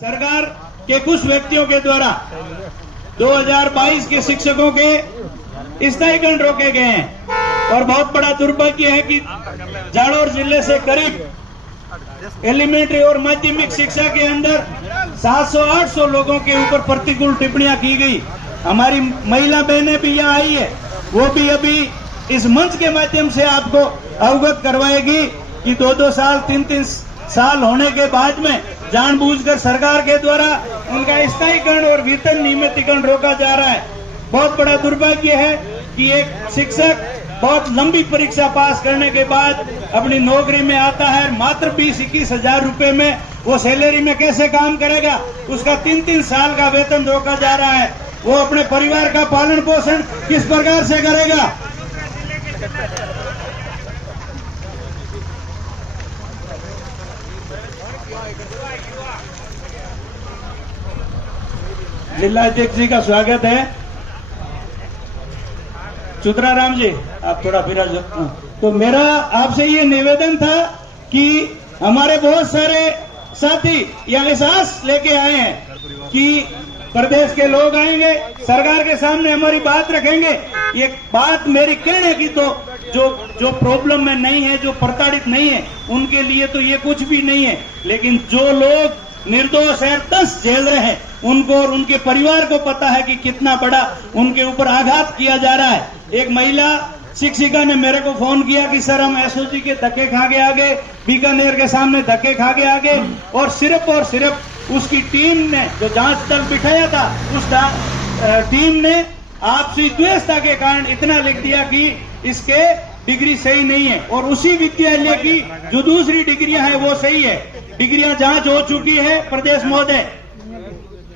सरकार के कुछ व्यक्तियों के द्वारा 2022 के शिक्षकों के स्थायीकरण रोके गए हैं और बहुत बड़ा दुर्भाग्य है कि जालोर जिले से करीब एलिमेंट्री और माध्यमिक शिक्षा के अंदर 700-800 लोगों के ऊपर प्रतिकूल टिप्पणियां की गई। हमारी महिला बहनें भी यहाँ आई है, वो भी अभी इस मंच के माध्यम से आपको अवगत करवाएगी कि 2-2 साल 3-3 साल होने के बाद में जानबूझकर सरकार के द्वारा उनका स्थायीकरण और वेतन नियमितीकरण रोका जा रहा है। बहुत बड़ा दुर्भाग्य है कि एक शिक्षक बहुत लंबी परीक्षा पास करने के बाद अपनी नौकरी में आता है, मात्र 20-21 हजार रुपए में वो सैलरी में कैसे काम करेगा। उसका 3-3 साल का वेतन रोका जा रहा है। वो अपने परिवार का पालन पोषण किस प्रकार से करेगा। जिला अध्यक्ष जी का स्वागत है। चुतराराम जी, आप थोड़ा फिर तो मेरा आपसे ये निवेदन था कि हमारे बहुत सारे साथी यहाँ एहसास लेके आए हैं कि प्रदेश के लोग आएंगे, सरकार के सामने हमारी बात रखेंगे। ये बात मेरी कहने की तो जो प्रॉब्लम में नहीं है, जो प्रताड़ित नहीं है, उनके लिए तो ये कुछ भी नहीं है। लेकिन जो लोग निर्दोष है, 10 झेल रहे हैं, उनको और उनके परिवार को पता है कि कितना बड़ा उनके ऊपर आघात किया जा रहा है। एक महिला शिक्षिका ने मेरे को फोन किया कि सर हम एसओजी के धक्के खा के आ गए, बीकानेर के सामने धक्के खा के आ गए, और सिर्फ उसकी टीम ने जो जांच दल बिठाया था, उस टीम ने आपसी द्वेषता के कारण इतना लिख दिया कि इसके डिग्री सही नहीं है, और उसी विद्यालय की जो दूसरी डिग्रियां हैं वो सही है। डिग्रियां जांच हो चुकी है। प्रदेश महोदय,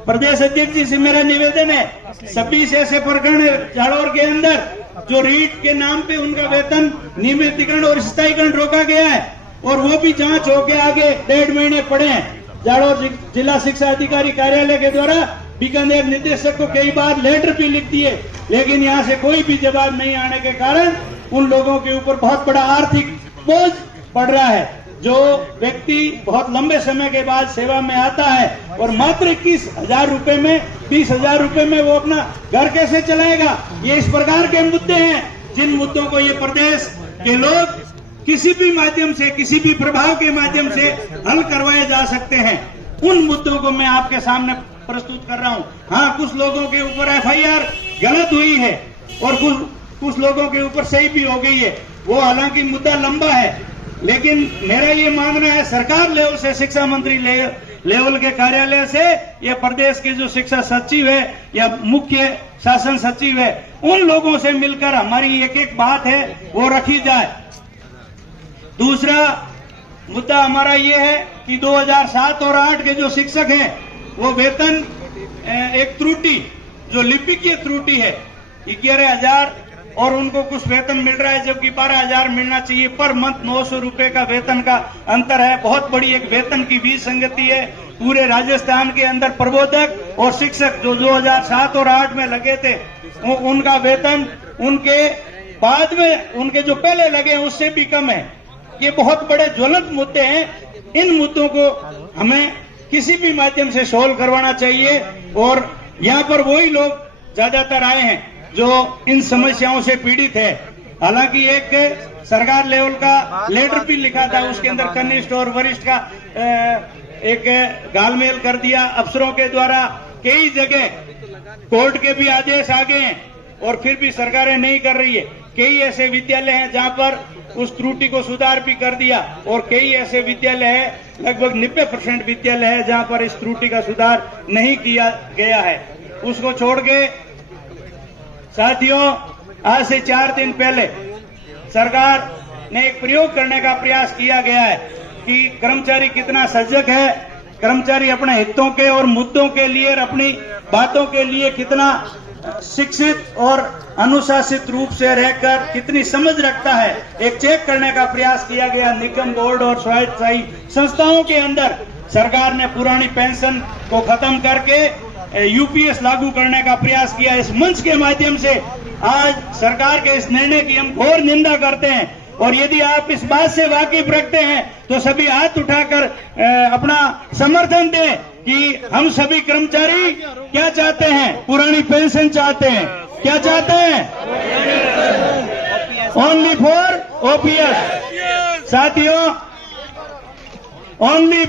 प्रदेश अध्यक्ष जी से मेरा निवेदन है, 26 ऐसे प्रकरण जालोर के अंदर जो रीट के नाम पे उनका वेतन नियमितीकरण और स्थायीकरण रोका गया है, और वो भी जांच होके आगे 1.5 महीने पड़े हैं। जालोर जिला शिक्षा अधिकारी कार्यालय के द्वारा बीकानेर निदेशक को कई बार लेटर भी लिख दिए, लेकिन यहाँ से कोई भी जवाब नहीं आने के कारण उन लोगों के ऊपर बहुत बड़ा आर्थिक बोझ पड़ रहा है। जो व्यक्ति बहुत लंबे समय के बाद सेवा में आता है और मात्र 21 हजार रुपए में, 20 हजार रुपए में वो अपना घर कैसे चलाएगा। ये इस प्रकार के मुद्दे हैं जिन मुद्दों को ये प्रदेश के लोग किसी भी माध्यम से, किसी भी प्रभाव के माध्यम से हल करवाए जा सकते हैं। उन मुद्दों को मैं आपके सामने प्रस्तुत कर रहा हूँ। हाँ, कुछ लोगों के ऊपर एफआईआर गलत हुई है और कुछ लोगों के ऊपर सही भी हो गई है। वो हालांकि मुद्दा लंबा है, लेकिन मेरा ये मानना है सरकार लेवल से, शिक्षा मंत्री लेवल के कार्यालय से, या प्रदेश के जो शिक्षा सचिव है या मुख्य शासन सचिव है, उन लोगों से मिलकर हमारी एक बात है वो रखी जाए। दूसरा मुद्दा हमारा ये है कि 2007 और 8 के जो शिक्षक हैं वो वेतन एक त्रुटि, जो लिपिकीय त्रुटि है, 11,000 और उनको कुछ वेतन मिल रहा है जबकि 12,000 मिलना चाहिए। पर मंथ 900 रुपए का वेतन का अंतर है। बहुत बड़ी एक वेतन की विसंगति है। पूरे राजस्थान के अंदर प्रबोधक और शिक्षक जो 2007 और 8 में लगे थे, उनका वेतन उनके बाद में, उनके जो पहले लगे उससे भी कम है। ये बहुत बड़े ज्वलंत मुद्दे हैं। इन मुद्दों को हमें किसी भी माध्यम से सोल्व करवाना चाहिए, और यहाँ पर वही लोग ज्यादातर आए हैं जो इन समस्याओं से पीड़ित है। हालांकि एक सरकार लेवल का लेटर भी लिखा था, उसके अंदर कनिष्ठ और वरिष्ठ का एक गालमेल कर दिया अफसरों के द्वारा। कई जगह कोर्ट के भी आदेश आ गए हैं और फिर भी सरकारें नहीं कर रही है। कई ऐसे विद्यालय हैं जहां पर उस त्रुटि को सुधार भी कर दिया, और कई ऐसे विद्यालय है, लगभग 90% विद्यालय है जहां पर इस त्रुटि का सुधार नहीं किया गया है। उसको छोड़ के साथियों, आज से 4 दिन पहले सरकार ने एक प्रयोग करने का प्रयास किया गया है कि कर्मचारी कितना सजग है, कर्मचारी अपने हितों के और मुद्दों के लिए और अपनी बातों के लिए कितना शिक्षित और अनुशासित रूप से रहकर कितनी समझ रखता है। एक चेक करने का प्रयास किया गया। निगम, बोर्ड और स्वायत्तशासी संस्थाओं के अंदर सरकार ने पुरानी पेंशन को खत्म करके यूपीएस लागू करने का प्रयास किया। इस मंच के माध्यम से आज सरकार के इस निर्णय की हम घोर निंदा करते हैं, और यदि आप इस बात से वाकिफ रखते हैं तो सभी हाथ उठाकर अपना समर्थन दें कि हम सभी कर्मचारी क्या चाहते हैं, पुरानी पेंशन चाहते हैं। क्या चाहते हैं? Only for OPS. साथियों, ओनली